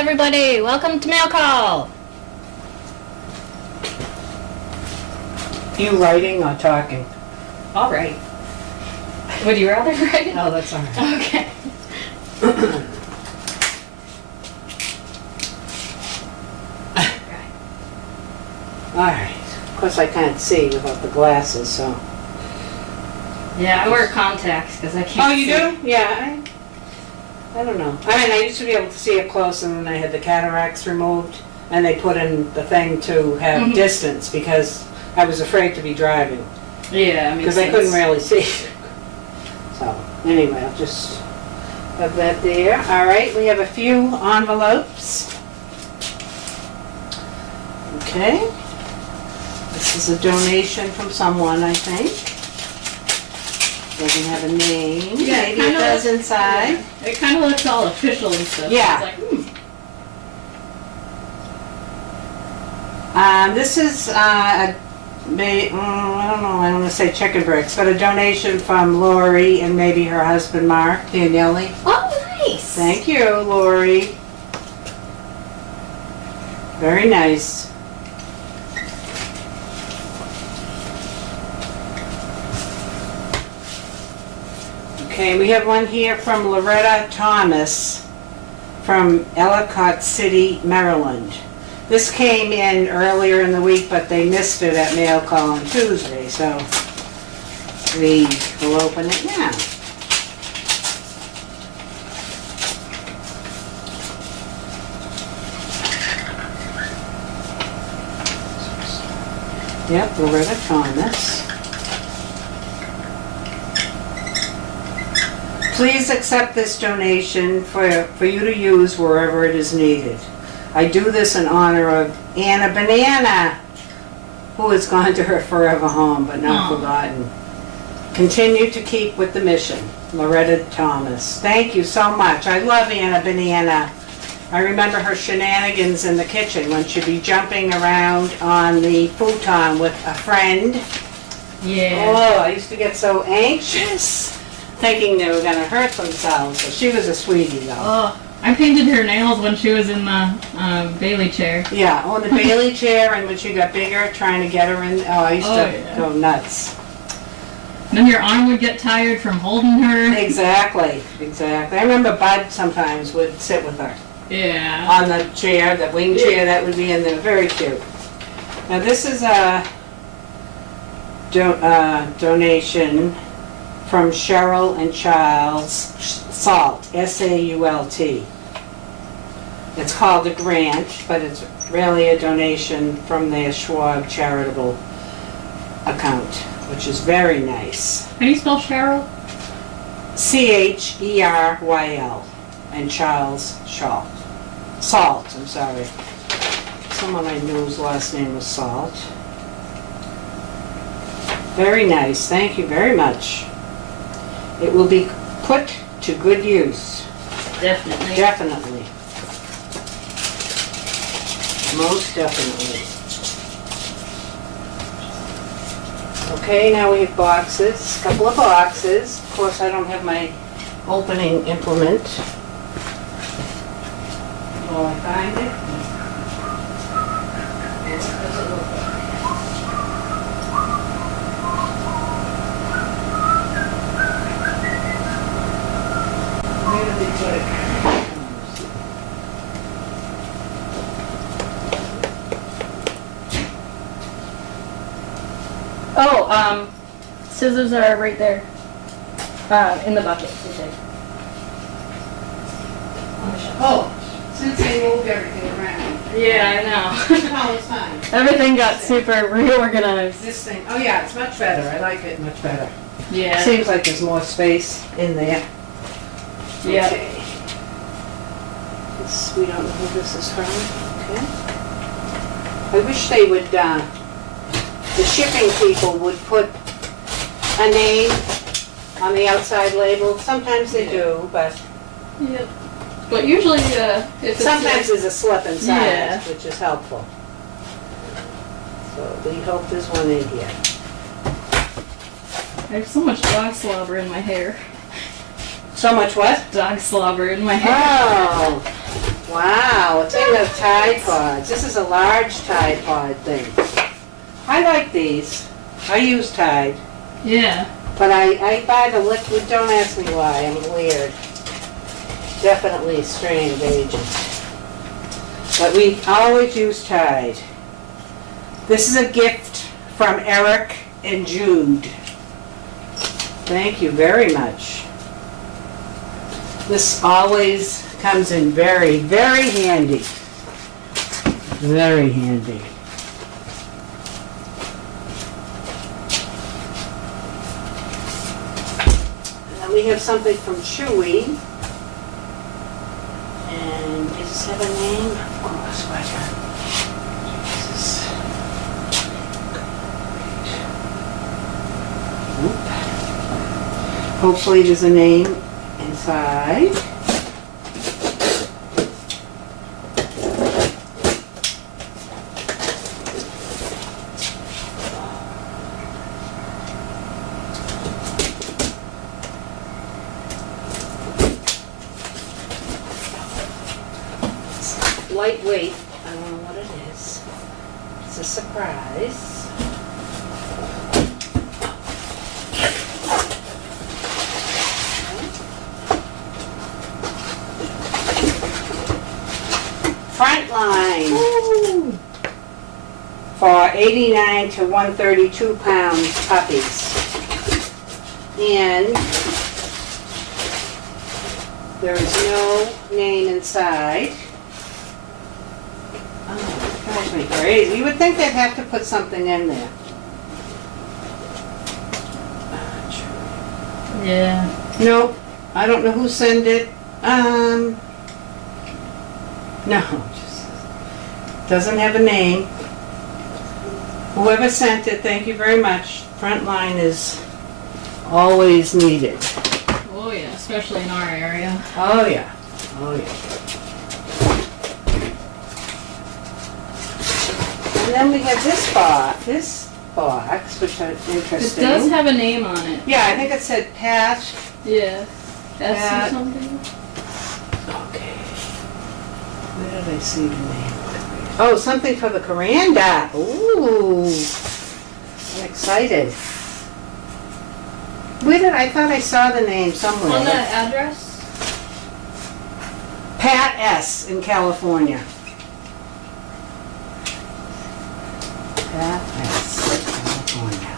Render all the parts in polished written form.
everybody. Welcome to Mail Call. You writing or talking? All right. Would you rather write? No, that's all right. Okay. All right. Of course, I can't see without the glasses, so. Yeah, I wear contacts because I can't. Oh, you see. do? Yeah. I don't know. I mean, I used to be able to see it close, and then I had the cataracts removed, and they put in the thing to have distance because I was afraid to be driving. Yeah, because I couldn't really see. So anyway, I'll just have that there. All right, we have a few envelopes. Okay. This is a donation from someone, I think. Doesn't have a name. Yeah, maybe it does inside. Yeah. It kind of looks all official and stuff. Yeah. It's like, This is I don't know, I don't want to say chicken bricks, but a donation from Lori and maybe her husband Mark Daniele. Oh, nice. Thank you, Lori. Very nice. Okay, we have one here from Loretta Thomas from Ellicott City, Maryland. This came in earlier in the week, but they missed it at mail call on Tuesday, so we will open it now. Yep, Loretta Thomas. Please accept this donation for you to use wherever it is needed. I do this in honor of Anna Banana, who has gone to her forever home but not forgotten. Continue to keep with the mission. Loretta Thomas. Thank you so much. I love Anna Banana. I remember her shenanigans in the kitchen when she'd be jumping around on the futon with a friend. yeah. Oh, I used to get so anxious, thinking they were going to hurt themselves. So she was a sweetie, though. Oh, I painted her nails when she was in the Bailey chair. Yeah, on the Bailey chair, and when she got bigger, trying to get her in. Oh, I used to go nuts. Then your arm would get tired from holding her. Exactly, exactly. I remember Bud sometimes would sit with her Yeah. on the chair, the wing chair that would be in there. Very cute. Now this is a donation from Cheryl and Charles Salt, S-A-U-L-T. It's called a grant, but it's really a donation from their Schwab charitable account, which is very nice. How do you spell Cheryl? C-H-E-R-Y-L, and Charles Salt. Salt, I'm sorry. Someone I knew whose last name was Salt. Very nice, thank you very much. It will be put to good use. Definitely. Definitely. Most definitely. Okay, now we have boxes, a couple of boxes. Of course, I don't have my opening implement. Will I find it? What does it look like? Where did they put it? Oh, scissors are right there. In the bucket. Oh, since they moved everything around. Yeah, I know. Oh, it's fine. Everything got super reorganized. This thing, oh yeah, it's much better. I like it much better. Yeah. Seems like there's more space in there. Yeah. Okay. This, we don't know who this is from. Okay. I wish they would, the shipping people would put a name on the outside label. Sometimes they do, but Yep. But usually, if it's sometimes there's a slip inside, Yeah. which is helpful. So we hope there's one in here. I have so much dog slobber in my hair. So much what? Dog slobber in my hair. Oh, Wow, a thing of Tide Pods. This is a large Tide Pod thing. I like these. I use Tide. Yeah. But I buy the liquid. Don't ask me why. I'm weird. Definitely a strange agent. But we always use Tide. This is a gift from Eric and Jude. Thank you very much. This always comes in very, very handy. Very handy. And then we have something from Chewy. And does this have a name? Of course, why not? Jesus. Oop. Hopefully there's a name inside. Lightweight, I don't know what it is. It's a surprise. Frontline. Ooh. For 89 to 132 pound puppies. And there is no name inside. Oh, drives me crazy. You would think they'd have to put something in there. Yeah. Nope. I don't know who sent it. No, just doesn't have a name. Whoever sent it, thank you very much. Frontline is always needed. Oh yeah, especially in our area. Oh yeah. Oh yeah. And then we have this box, which is It interesting. does have a name on it. Yeah, I think it said Pat. Yeah. S That- or something. Okay. Where did I see the name? Oh, something for the Coranda. Ooh. I'm excited. I thought I saw the name somewhere. On that address? Pat S. in California. Pat S. California.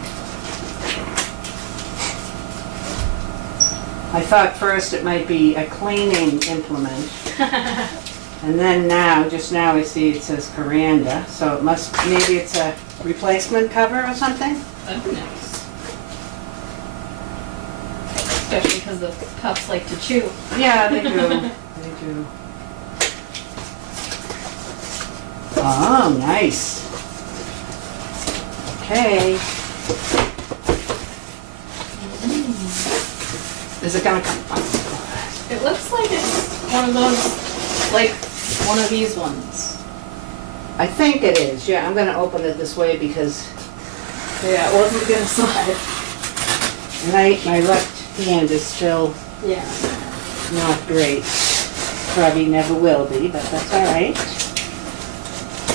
I thought first it might be a cleaning implement. And then just now I see it says Coranda, so maybe it's a replacement cover or something? That'd be nice. Especially because the pups like to chew. Yeah, they do. They do. Oh, nice. Okay. Is it gonna come? It looks like it's one of those, like one of these ones. I think it is. Yeah, I'm gonna open it this way because Yeah, it wasn't gonna slide. my left hand is still Yeah. not great. Probably never will be, but that's all right.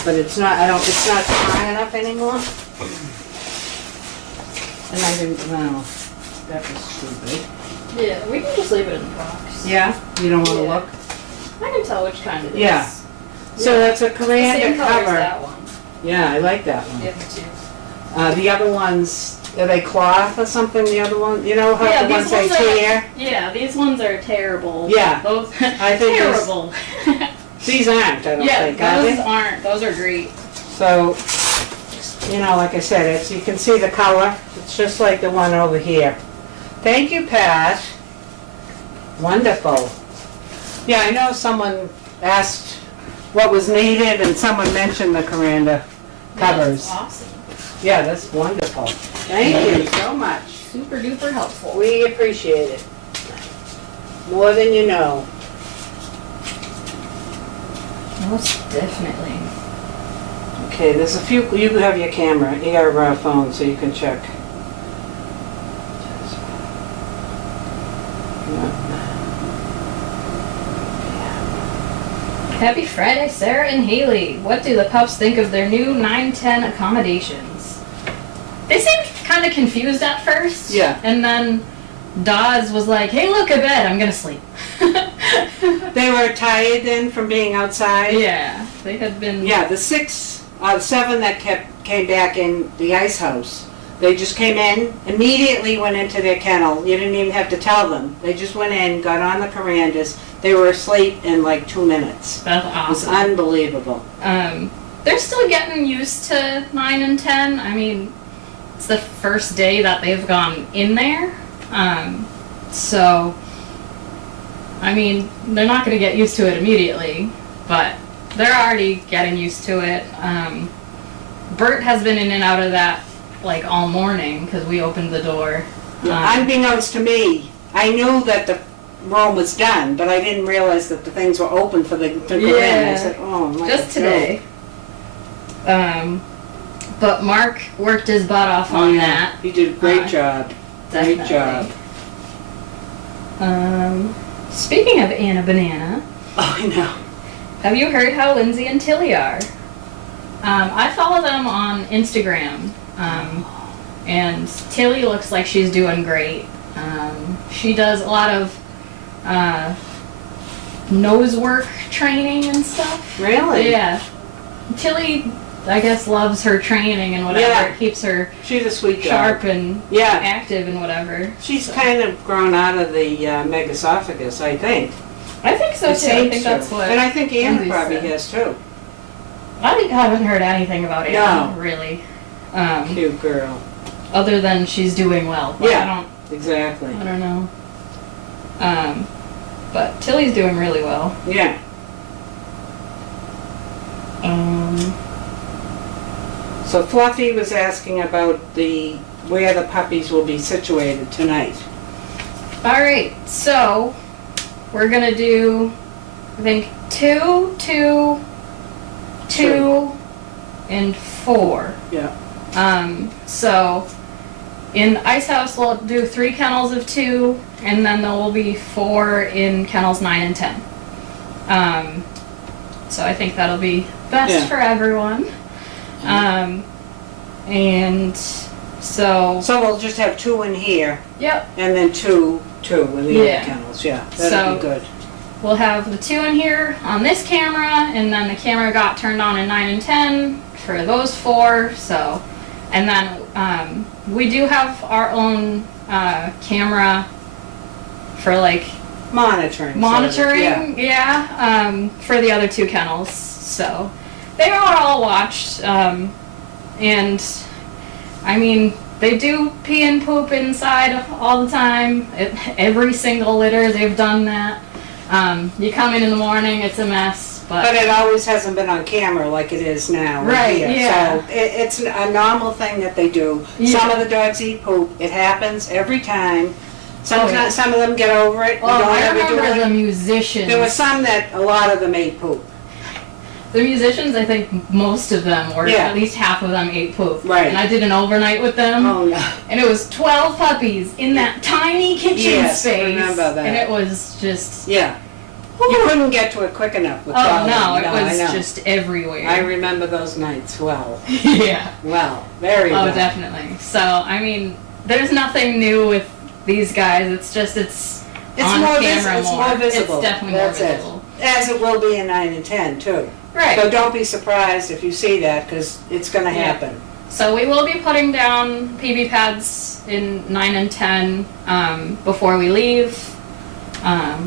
But it's not strong enough anymore. And I didn't, no, that was stupid. Yeah, we can just leave it in the box. Yeah? You don't wanna Yeah. look? I can tell which kind it is. Yeah. So that's a The Coranda same color as cover. that one. Yeah, I like that one. Yeah, me too. The other ones, are they cloth or something, the other one? You know how Yeah, the these ones they ones are- tear? Yeah, these ones are terrible. Yeah. Those I think these- terrible. These aren't, I don't Yeah, think, are those they? aren't. Those are great. So, like I said, you can see the color. It's just like the one over here. Thank you, Pat. Wonderful. Yeah, I know someone asked what was needed and someone mentioned the Coranda covers. That's awesome. Yeah, that's wonderful. Thank you so much. Super duper helpful. We appreciate it. More than you know. Most definitely. Okay, there's a few, you have your camera, your phone, so you can check. Happy Friday, Sarah and Haley. What do the pups think of their new 910 accommodations? They seemed kind of confused at first. Yeah. And then Dawes was like, hey, look, a bed. I'm going to sleep. They were tired then from being outside? Yeah. They had been... Yeah, the 7 that came back in the ice house, they just came in, immediately went into their kennel. You didn't even have to tell them. They just went in, got on the verandas. They were asleep in like 2 minutes. That's It was awesome. unbelievable. They're still getting used to 9 and 10. I mean, it's the first day that they've gone in there. So, I mean, they're not going to get used to it immediately, but they're already getting used to it. Bert has been in and out of that like all morning because we opened the door. Unbeknownst to me, I knew that the room was done, but I didn't realize that the things were open for the to go in. I said, oh my God. Just today. But Mark worked his butt off on that. He did a great job. Definitely. Great job. Speaking of Anna Banana, Oh, I know. have you heard how Lindsay and Tilly are? I follow them on Instagram, and Tilly looks like she's doing great. She does a lot of nose work training and stuff. Really? Yeah. Tilly, I guess, loves her training and whatever. Yeah. It keeps her She's a sweet sharp dog. and Yeah. active and whatever. She's kind of grown out of the megasophagus, I think. I think so too. I think that's what. And I think Anna Lindsay probably said. has too. I haven't heard anything about Anna, No. really. Cute girl. Other than she's doing well. But Yeah. Exactly. I don't know. But Tilly's doing really well. Yeah. So Fluffy was asking about where the puppies will be situated tonight. Alright, so we're gonna do, I think, 2, 2, 2, and 4. Yeah. So in Ice House we'll do 3 kennels of 2, and then there will be 4 in kennels 9 and 10. So I think that'll be best Yeah. for everyone. And so, So we'll just have 2 in here, yep, and then 2 in the Yeah. other kennels. Yeah, that'd So- be good. we'll have the 2 in here on this camera, and then the camera got turned on in 9 and 10 for those 4, so, and then, we do have our own, camera for like Monitoring. monitoring, for the other 2 kennels, so they are all watched, and I mean, they do pee and poop inside all the time. Every single litter, they've done that. You come in the morning, it's a mess, But it always hasn't been on camera like it is now. Right, here. yeah. So it's a normal thing that they do. Yeah. Some of the dogs eat poop. It happens every time. Sometimes yeah. some of them get over it. well, don't I ever do remember it. the musicians. There were some that a lot of them ate poop. The musicians, I think most of them, or Yeah. at least half of them, ate poop. Right. And I did an overnight with them. Oh no. And it was 12 puppies in that tiny kitchen Yes, I space. remember that. And it was just... Yeah. You couldn't get to it quick enough with Oh, all of no, them. it I was know. just everywhere. I remember those nights well. Yeah. Well, very Oh, well. definitely. So, I mean, there's nothing new with these guys. It's just, it's on camera it's more. more visible. It's definitely That's more it. visible. As it will be in 9 and 10 too. Right. So don't be surprised if you see that, because it's going to Yeah. happen. So we will be putting down PB pads in 9 and 10 before we leave.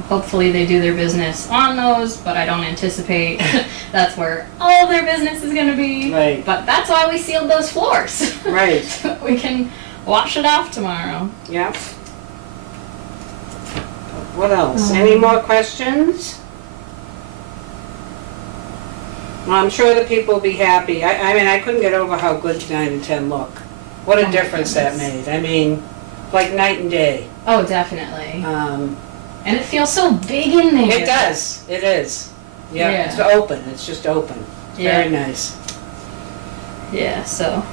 Hopefully they do their business on those, but I don't anticipate that's where all of their business is going to be. Right. But that's why we sealed those floors. Right. We can wash it off tomorrow. Yep. What else? Any more questions? Well, I'm sure the people will be happy. I mean, I couldn't get over how good 9 and 10 look. What a Oh my difference that goodness. made. I mean, like night and day. Oh, definitely. Um, And it feels so big in there. It does. It is. Yeah, Yeah. it's open. It's just open. Yeah. Very nice. Yeah, so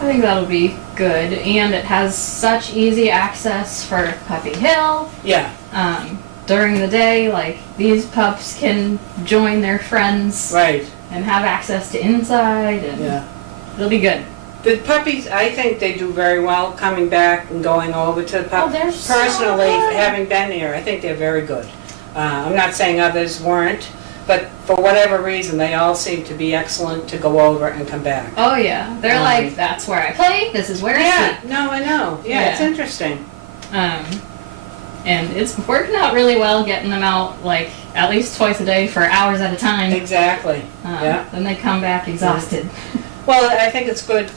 I think that'll be good. And it has such easy access for Puppy Hill. Yeah. during the day, like, these pups can join their friends Right. and have access to inside, and Yeah. it'll be good. The puppies, I think they do very well coming back and going over to the pup. Oh, they're so Personally, good. having been there, I think they're very good. I'm not saying others weren't, but for whatever reason, they all seem to be excellent to go over and come back. Oh yeah, they're like, that's where I play, this is where I Yeah, sleep. no, I know. Yeah, it's Yeah. interesting. And it's working out really well, getting them out like at least twice a day for hours at a time. Exactly. Yeah. Then they come back exhausted. Well, I think it's good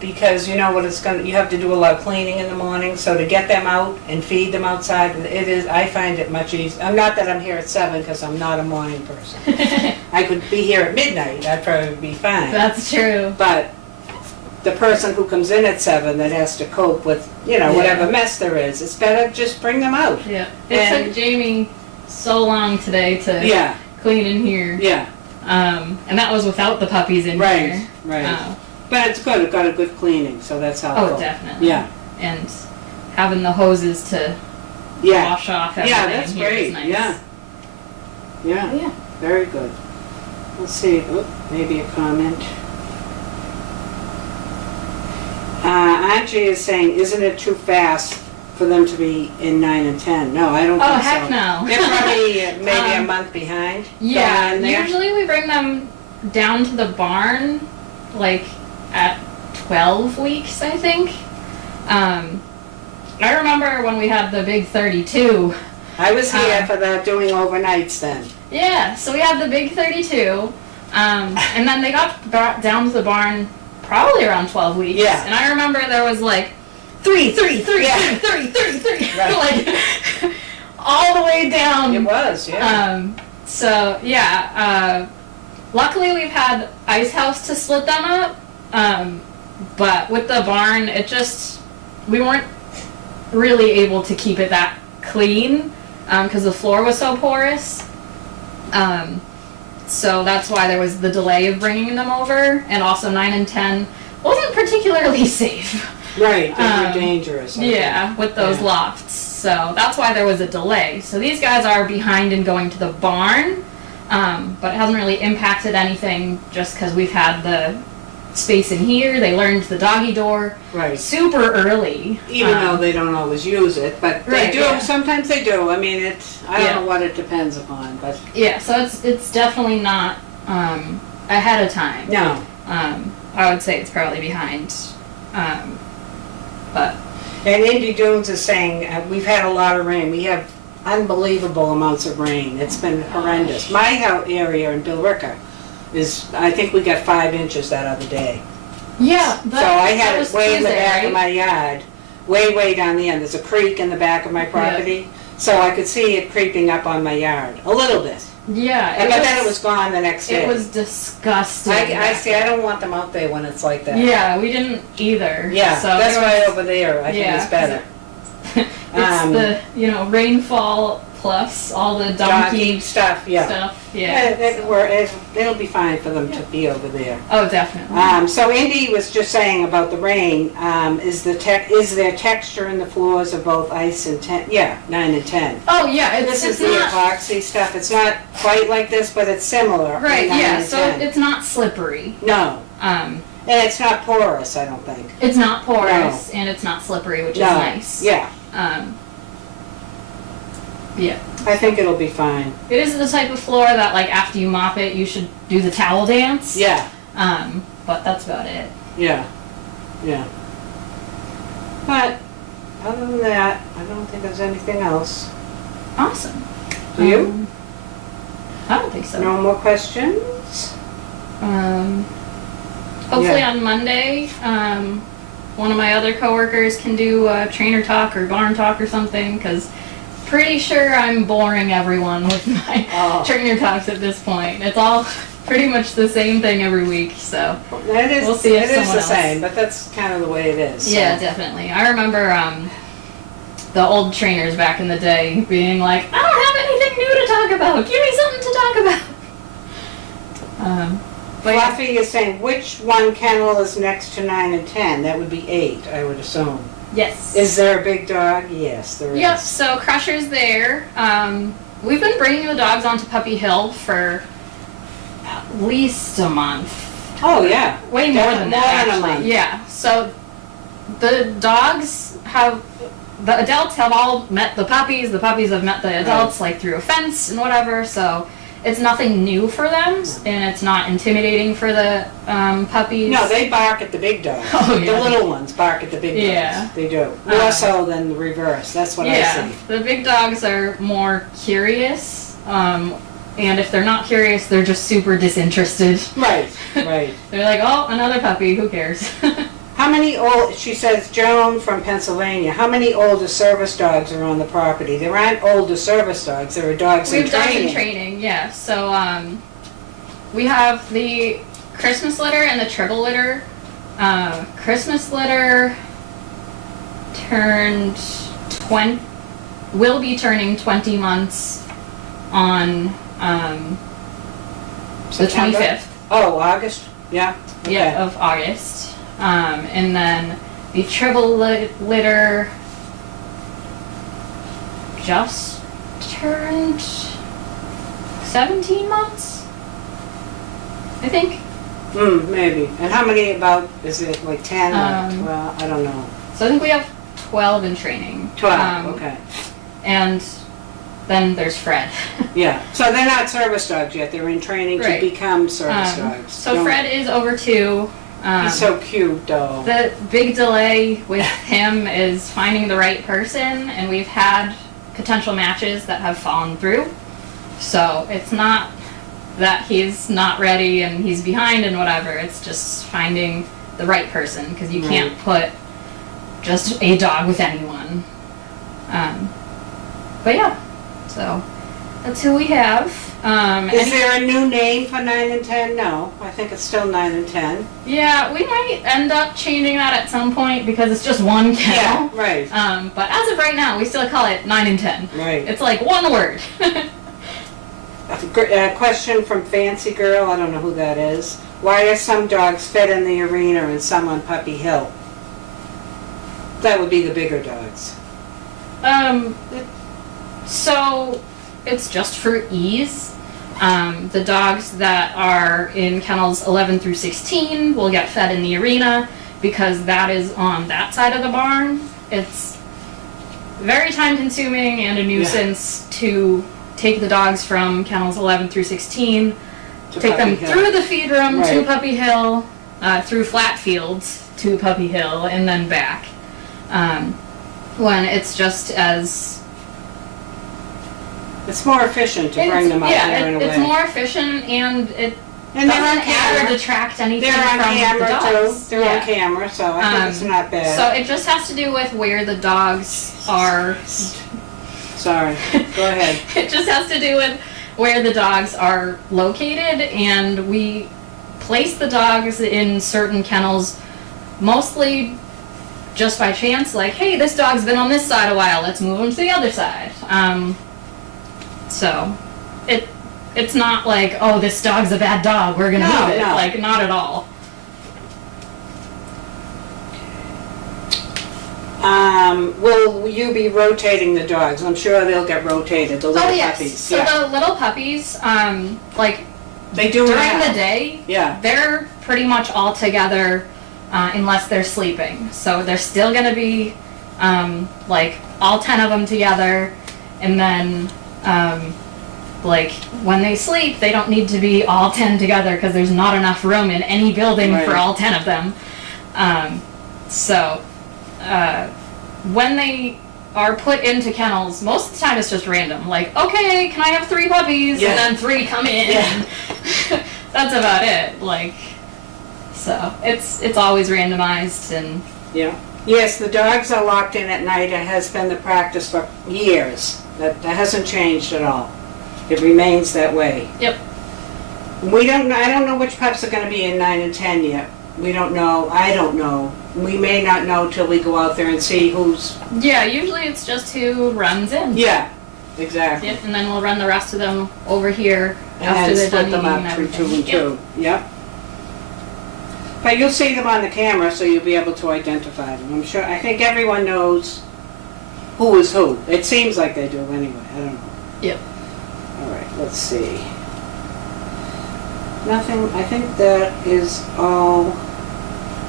because you know what it's going to, you have to do a lot of cleaning in the morning, so to get them out and feed them outside, it is, I find it much easier. I'm not that I'm here at 7 because I'm not a morning person. I could be here at midnight, I'd probably be fine. That's true. But the person who comes in at 7 that has to cope with, you know, whatever mess there is, it's better just bring them out. Yeah. It And- took Jamie so long today to Yeah, clean in here. yeah, And that was without the puppies in right, here. right. But it's good, it got a good cleaning, so that's helpful. Oh, definitely. Yeah, And having the hoses to yeah, wash off everything yeah, that's here is great, nice. yeah. Yeah, Yeah. very good. Let's see, oh, maybe a comment. Angie is saying, isn't it too fast for them to be in 9 and 10? No, I don't think so. Oh, heck no. They're probably maybe a month behind. Yeah, going there. usually we bring them down to the barn like at 12 weeks, I think. I remember when we had the big 32. I was here for the doing overnights then. Yeah, so we had the big 32, and then they got brought down to the barn probably around 12 weeks. Yeah. And I remember there was like 3, 3, 3, Yeah. 3, 3, 3, 3, Right. like all the way down. It was, yeah. So yeah, luckily we've had Ice House to split them up, but with the barn, we weren't really able to keep it that clean, because the floor was so porous. So that's why there was the delay of bringing them over, and also 9 and 10 wasn't particularly safe. Right, they were dangerous. I Yeah, think. with those Yeah. lofts. So that's why there was a delay. So these guys are behind in going to the barn, but it hasn't really impacted anything just because we've had the space in here. They learned the doggy door Right. super early. Even though they don't always use it, but they Right, do, yeah. sometimes they do. I mean, I don't Yeah. know what it depends upon, but Yeah, so it's definitely not ahead of time. no. I would say it's probably behind. But And Indy Dunes is saying, we've had a lot of rain. We have unbelievable amounts of rain. It's been horrendous. My house area in Billerica is, I think we got 5 inches that other day. yeah, So I had it was way in the Tuesday, back right? of my yard, way down the end. There's a creek in the back of my property. So I could see it creeping up on my yard, a little bit. Yeah, But then it was gone the next day. It was disgusting. I see, I don't want them out there when it's like that. Yeah, we didn't either. Yeah, so that's there why was- over there, I think it's better. It's the rainfall plus all the donkey stuff, yeah. stuff. Yeah, Yeah. it'll be fine for them to be over there. Oh, definitely. So Indy was just saying about the rain, is there texture in the floors of both ice and 10? Yeah, 9 and 10. Oh yeah, This is it's the not epoxy stuff. It's not quite like this, but it's similar. right. in 9 Yeah, and so 10. it's not slippery. No, Um, and it's not porous, I don't think. it's not porous and it's not slippery, which No. is nice. Yeah, Yeah. I think it'll be fine. It is the type of floor that like after you mop it, you should do the towel dance. Yeah, But that's about it. yeah, yeah. But other than that, I don't think there's anything else. Awesome. Do you? I don't think so. No more questions? Hopefully Yeah. on Monday, one of my other coworkers can do a trainer talk or barn talk or something, because pretty sure I'm boring everyone with my Oh. trainer talks at this point. It's all pretty much the same thing every week, so. It is, We'll see if it is someone the else- same, but that's kind of the way it is. so. Yeah, definitely. I remember the old trainers back in the day being like, I don't have anything new to talk about. Give me something to talk about. But yeah. Fluffy is saying, which one kennel is next to 9 and 10? That would be 8, I would assume. Yes. Is there a big dog? Yes, there is. Yep, so Crusher's there. We've been bringing the dogs onto Puppy Hill for at least a month. Oh, yeah. Way more than that, More than a actually. month. Yeah, so the dogs have, the adults have all met the puppies have met the adults, like through a fence and whatever, so it's nothing new for them, and it's not intimidating for the puppies. No, they bark at the big dogs. Oh, yeah. The little ones bark at the big dogs. Yeah. They do. More so than the reverse. That's what I see. The big dogs are more curious, and if they're not curious, they're just super disinterested. Right, right. They're like, oh, another puppy, who cares? How many she says, Joan from Pennsylvania, how many older service dogs are on the property? There aren't older service dogs, there are dogs in We've done training. in training, yeah. So we have the Christmas litter and the triple litter. Christmas litter will be turning 20 months on the 25th. Oh, August? Yeah. Okay. Yeah, of August. And then the triple litter just turned 17 months, I think. Maybe. And how many is it like 10 or 12? I don't know. So I think we have 12 in training. 12, okay. And then there's Fred. Yeah. So they're not service dogs yet. They're in training to become service dogs. So Fred is over 2. He's so cute, though. The big delay with him is finding the right person, and we've had potential matches that have fallen through. So it's not that he's not ready and he's behind and whatever. It's just finding the right person, because you can't put just a dog with anyone. But yeah, so that's who we have. Is there a new name for 9 and 10? No, I think it's still 9 and 10. Yeah, we might end up changing that at some point because it's just one kennel. Yeah, right. But as of right now, we still call it 9 and 10. Right. It's like one word. A question from Fancy Girl, I don't know who that is. Why are some dogs fed in the arena and some on Puppy Hill? That would be the bigger dogs. So it's just for ease. The dogs that are in kennels 11 through 16 will get fed in the arena because that is on that side of the barn. It's very time consuming and a nuisance to take the dogs from kennels 11 through 16, take them through the feed room to Puppy Hill, through flat fields to Puppy Hill, and then back. When it's just as... It's more efficient to bring them up there and away. It's more efficient, and it and doesn't add or detract anything from the dogs. They're on camera, so I think it's not bad. So it just has to do with where the dogs are. Sorry, go ahead. It just has to do with where the dogs are located, and we place the dogs in certain kennels mostly just by chance, like, hey, this dog's been on this side a while, let's move him to the other side. So it's not like, oh, this dog's a bad dog, we're gonna move it. No. Like, not at all. Will you be rotating the dogs? I'm sure they'll get rotated, the little puppies. So the little puppies, like, they do during the day, they're pretty much all together unless they're sleeping. So they're still gonna be like all 10 of them together, and then like when they sleep, they don't need to be all 10 together because there's not enough room in any building for all 10 of them. When they are put into kennels, most of the time it's just random. Like, okay, can I have 3 puppies? And then 3 come in. Yeah. That's about it. Like, so it's always randomized. And yes, the dogs are locked in at night. It has been the practice for years. That hasn't changed at all. It remains that way. Yep. I don't know which pups are going to be in 9 and 10 yet. We don't know. I don't know. We may not know till we go out there and see who's... Yeah, usually it's just who runs in. Yeah, exactly. Yep, and then we'll run the rest of them over here and after then they're split done them eating up and through 2 and 2. Yep. But you'll see them on the camera, so you'll be able to identify them. I'm sure, I think everyone knows who is who. It seems like they do anyway, I don't know. Yep. All right, let's see. Nothing, I think that is all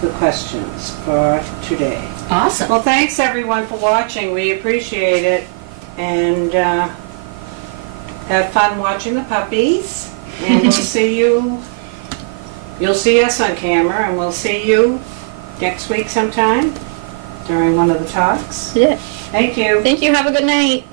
the questions for today. Awesome. Well, thanks everyone for watching. We appreciate it. And have fun watching the puppies. And we'll see you. You'll see us on camera, and we'll see you next week sometime during one of the talks. Yeah. Thank you. Thank you. Have a good night.